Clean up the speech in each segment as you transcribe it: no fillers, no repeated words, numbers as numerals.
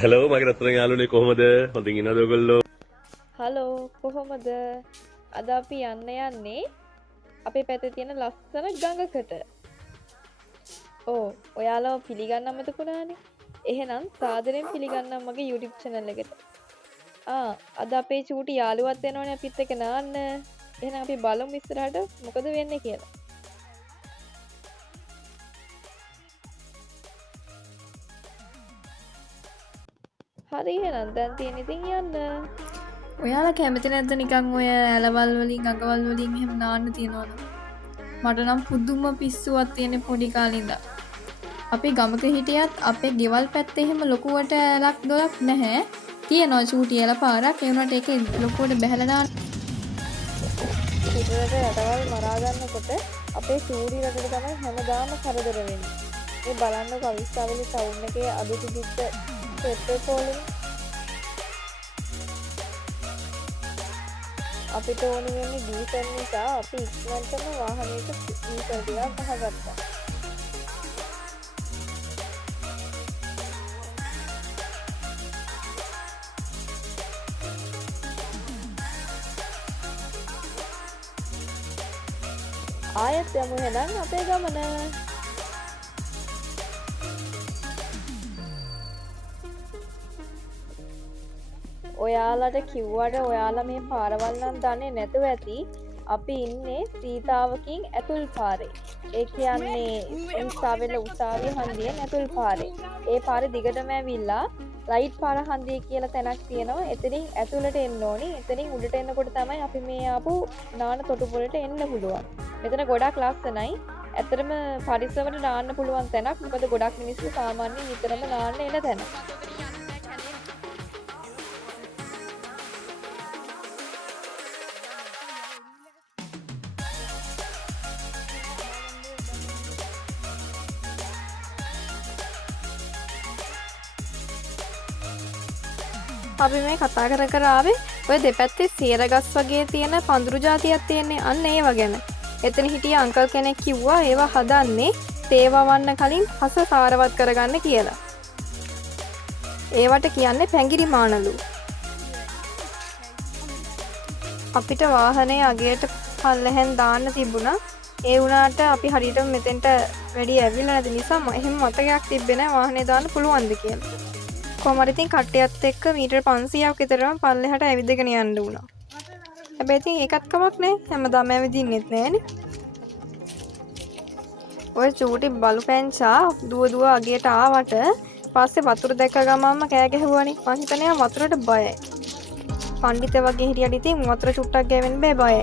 Hello මගේ රත්තරන් යාළුවනේ කොහොමද? හොඳින් ඉන්නවද ඔයගොල්ලෝ? හලෝ කොහොමද අද අපි යන්නේ අපේ පැත්තේ තියෙන ලස්සන ගඟකට. ඕ ඔයාලා පිළිගන්න අමතකුණානේ. එහෙනම් සාදරයෙන් පිළිගන්නම් මගේ YouTube channel එකට. අද අපේ චූටි යාළුවත් එනවනේ අපිත් එක්ක නාන්න. එහෙනම් අපි බලමු ඉස්සරහට මොකද වෙන්නේ කියලා. හරි එහෙනම් දැන් තියෙන ඉතින් යන්න. ඔයාලා කැමති නැද්ද නිකන් ඔය ඇලවල් වලින් අඟවල් වලින් එහෙම නාන්න තියනවද? මට නම් පුදුම පිස්සුවක් තියෙන පොඩි කාලේ ඉඳන්. අපි ගමක හිටියත් අපේ ගෙවල් පැත්තේ එහෙම ලොකුවට ඇලක් දොලක් නැහැ. තියෙනවා චූටි ඇල පාරක්. ඒ වුණාට ඒකේ ලොකුවට බැහැලා නාන්න. පිටරට රටවල් මරා ගන්නකොට අපේ චූටි රටට තමයි හැමදාම කරදර වෙන්නේ. මේ බලන්න කවිස්තාවලි ටවුන් එකේ අදුටු පිට පෙට්‍රල් පෝලින් අපිට ඕනි වෙන්නේ ඩීසල් නිසා අපි ඉක්මනටම වාහනයක ඩීසල් ටිකක් ගහගත්තා. ආයෙත් යමු හෙනම් අපේ ගමන. ඔයාලට කිව්වට ඔයාලා මේ පාරවල් නම් දන්නේ නැතුව ඇති. අපි ඉන්නේ සීතාවකින් ඇතුල් පාරේ. ඒ කියන්නේ එම්සාවෙල උසාවිය හන්දියෙන් ඇතුල් පාරේ. ඒ පාරේ දිගටම ඇවිල්ලා ලයිට් පාර හන්දිය කියලා තැනක් තියෙනවා. එතනින් ඇතුළට එන්න ඕනි. එතනින් උඩට එනකොට තමයි අපි මේ ආපු නාන තොටුපොළට එන්න පුළුවන්. මෙතන ගොඩක් ලස්සනයි. ඇත්තටම පරිස්සමට නාන්න පුළුවන් තැනක්. මොකද ගොඩක් මිනිස්සු සාමාන්‍යයෙන් විතරම නාන්න එන තැන. අපි මේ කතා කර ආවේ ඔය දෙපැත්තේ සේරගස් වගේ තියෙන පඳුරු జాතියක් තියෙන්නේ අන්න ඒව ගැන. එතන හිටිය අංකල් කෙනෙක් කිව්වා ඒවා හදන්නේ තේ වවන්න කලින් හස සාරවත් කරගන්න කියලා. ඒවට කියන්නේ පැංගිරි මානලු. අපිට වාහනේ අගේට පල්ලෙහෙන් දාන්න තිබුණා. ඒ වුණාට අපි හරියට මෙතෙන්ට වැඩි ඇවිල්ලා නැති නිසා එහෙම මතකයක් තිබ්බේ නැහැ වාහනේ දාන්න පුළුවන්ද කියලා. කොහොම හරි ඉතින් කට්ටියත් එක්ක මීටර් 500ක් විතරම පල්ලෙහාට ඇවිදගෙන යන්න වුණා. හැබැයි ඉතින් ඒකත් කමක් නැහැ. හැමදාම ඇවිදින්නෙත් නැහනේ. ඔය චූටි බලු පැංචා දුව අගේට ආවට පස්සේ වතුර දැක්ක ගමන්ම කෑ ගැහුවානේ. මං හිතන්නේ වතුරට බයයි. පණ්ඩිත වගේ හිටියට ඉතින් වතුර චුට්ටක් ගෑවෙන්න බයයි.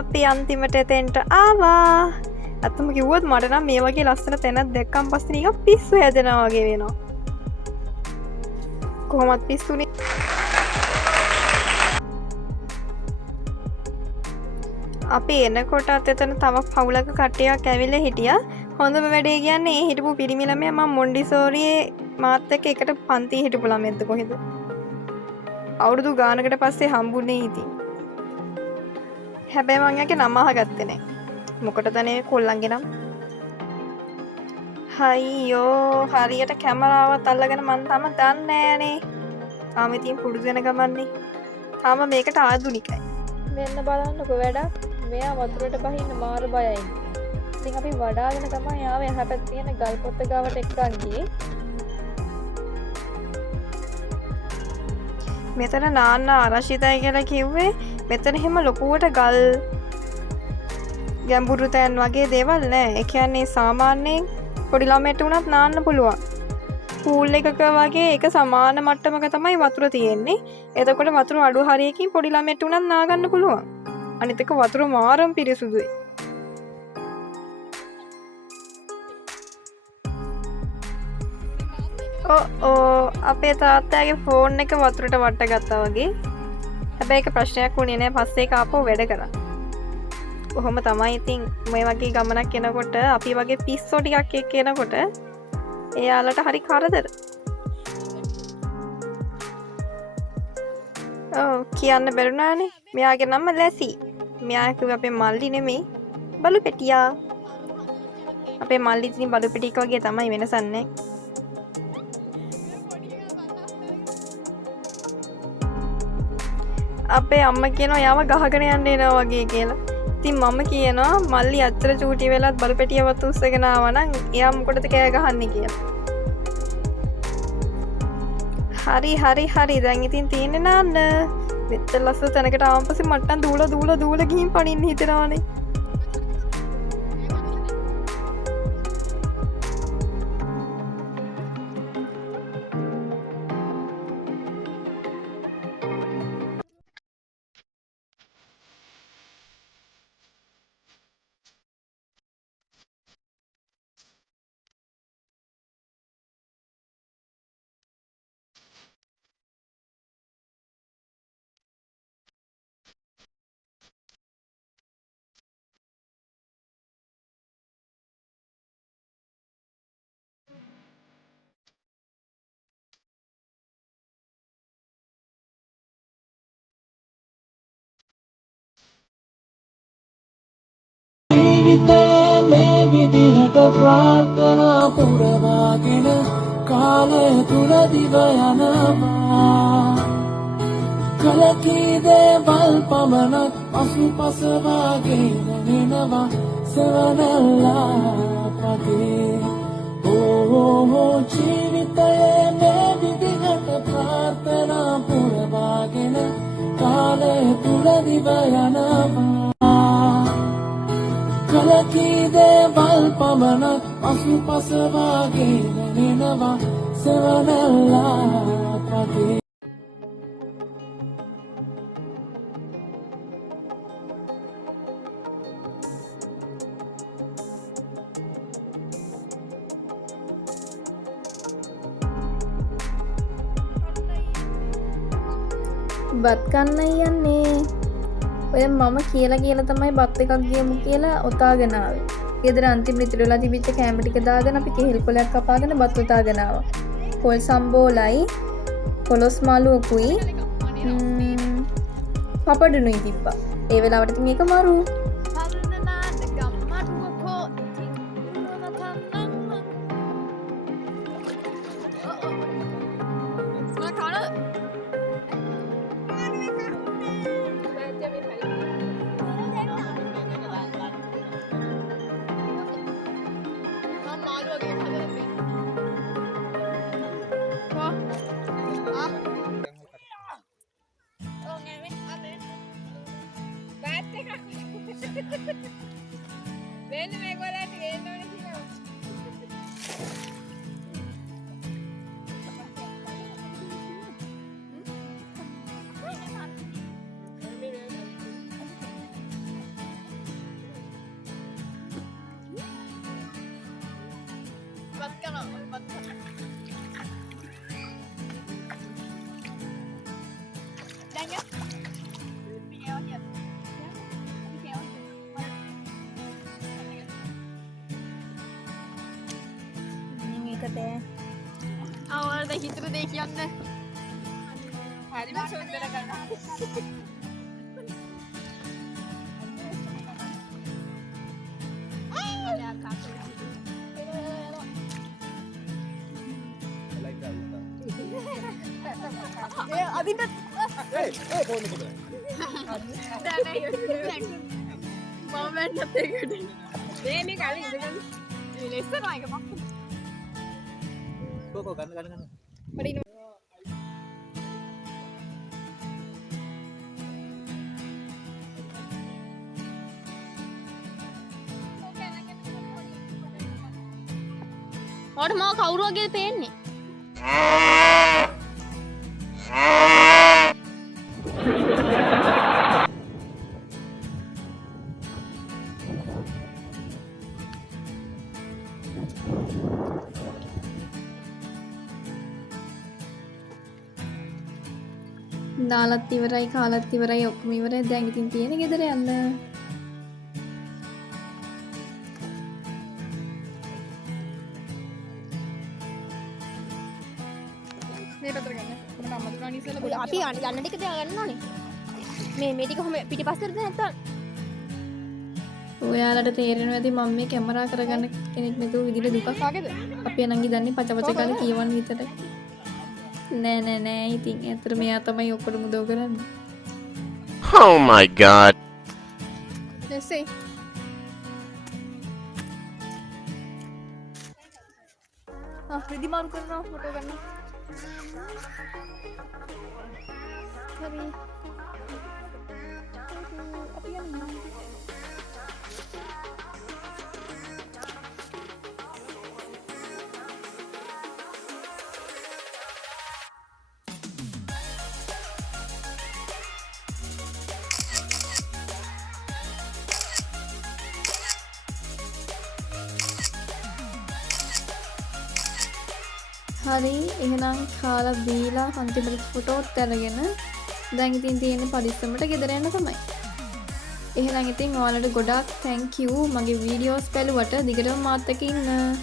අපි අන්තිමට එතෙන්ට ආවා. අත්තම කිව්වොත් මට නම් මේ වගේ ලස්සන තැනක් දැක්කම පස්සේ නිකන් පිස්සු හැදෙනවා වගේ වෙනවා. කොහොමත් පිස්සුනේ. අපි එනකොටත් එතන තව පවුලක කට්ටියක් ඇවිල්ලා හිටියා. හොඳම වැඩේ කියන්නේ ඒ හිටපු පිරිමි ළමයා මම මොන්ඩිසෝරියේ මාත් එක්ක එකට පන්තියේ හිටපු ළමයෙක්ද කොහෙද? අවුරුදු ගානකට පස්සේ හම්බුනේ ඉතින්. හැබැයි මං යාගේ නම අහගත්තේ නැහැ. මොකටද නේ කොල්ලන්ගේ නම්? හයියෝ හරියට කැමරාවත් අල්ලගෙන මන් තාම දන්නේ නෑනේ. තාම ඉතින් පුරුදු වෙන ගමන්නේ. තාම මේකට ආදුනිකයි. මෙන්න බලන්නකෝ වැඩක්. මෙයා වතුරට බහින්න මාර බයයි. ඉතින් අපි වඩාගෙන තමයි ආවේ එහා පැත්තේ තියෙන ගල් පොත්ත ගාවට එක්කන් ගියේ. මෙතන නාන්න ආරක්ෂිතයි කියලා කිව්වේ මෙතන හැම ලොකුවට ගල් ගැඹුරු තැන් වගේ දේවල් නෑ. ඒ කියන්නේ සාමාන්‍යයෙන් පොඩි ළමයට උනත් නාන්න පුළුවන්. පූල් එකක වගේ එක සමාන මට්ටමක තමයි වතුර තියෙන්නේ. එතකොට වතුර අඩු හරියකින් පොඩි ළමයට උනත් නා ගන්න පුළුවන්. අනිත් එක වතුර මාරම පිරිසුදුයි. අපේ තාත්තගේ ෆෝන් එක වතුරට වට ගත්තා වගේ. හැබැයි ඒක ප්‍රශ්නයක් වුණේ නෑ. පස්සේ ඒක ආපහු වැඩ කරා. කොහොම තමයි ඉතින් මේ වගේ ගමනක් එනකොට අපි වගේ පිස්සෝ ටිකක් එක්ක එනකොට එයාලට හරි කරදර. කියන්න බැරුණානේ. මෙයාගේ නම ලැසි. මෙයා කිව්වේ අපේ මල්ලි නෙමෙයි බලු පෙටියා. අපේ මල්ලි ඉතින් බඩු පිටික වගේ තමයි වෙනසක් නැහැ. අපේ අම්මා කියනවා යාව ගහගෙන යන්න එනවා වගේ කියලා. ඉතින් මම කියනවා මල්ලි අච්චර චූටි වෙලත් බඩු පෙටියවත් උස්සගෙන ආවා නම් එයා මොකටද කෑ ගහන්නේ කියලා. හරි දැන් ඉතින් තියෙන්නේ නාන්න. මෙච්චර ලස්සන තැනකට ආවන් පස්සේ මට්ටම් දූල ගිහින් පනින්න හිතනවානේ. ජීවිතයේ මේ විදිහට ප්‍රාර්ථනා පුරවාගෙන කාලය තුල දිව යනවා. කලකී දේවල් පමණක් පසුපස වාගෙන වෙනවා සවනල්ලා පගේ. ඕ ජීවිතයේ මේ විදිහට ප්‍රාර්ථනා පුරවාගෙන කාලය තුල දිව යනවා. කලකී දේවල් පමණක් පසුපස වාගෙන වෙනවා සවනල්ලා පගේ. බත් කන්නයි යන්නේ. ඔය මම කියලා තමයි බත් එකක් ගියමු කියලා ඔතාගෙන ආවේ. ගෙදර අන්තිම ඉතුරු වෙලා තිබිච්ච කැම ටික දාගෙන අපි කෙහෙල් කොලයක් කපාගෙන බත් ඔතාගෙන ආවා. පොල් සම්බෝලයි, පොලොස් මාළුවකුයි, පපඩුනුයි තිබ්බා. ඒ වෙලාවට ඉතින් ඒක මරු. අවුරුද්ද හිතපු දෙය කියන්න. හරිම සුන්දර කරනවා. ඔයාට මාව කවුරු වගේද පේන්නේ? දාලත් ඉවරයි, කාලත් ඉවරයි, ඔක්කොම ඉවරයි. දැන් ඉතින් තියෙන ගෙදර යන්න. අපි යන්න ටික තියාගන්න ඕනේ. මේ ටික කොහොම පිටිපස්සටද නැත්තම් ඔයාලට තේරෙනවා ඇති මම මේ කැමරා කරගන්න කෙනෙක් නැතුව විදිහට දුකක් කාගේද? අපේ නංගි දන්නේ පච පච කාලේ කියවන්න විතරයි. නෑ ඉතින් ඇත්තට මෙයා තමයි ඔක්කොටම උදව් කරන්නේ. Oh my god. Let's see. රිදි මාරු කරනවා ෆොටෝ ගන්න. හරි. අපි යන්න. හරි එහෙනම් කාලා බීලා අන්තිමට ෆොටෝත් අරගෙන දැන් ඉතින් තියෙන්නේ පරිස්සමට ගෙදර යන්න තමයි. එහෙනම් ඉතින් ඔයාලට ගොඩාක් thank you මගේ වීඩියෝස් බලුවට දිගටම මාත් එක්ක ඉන්න.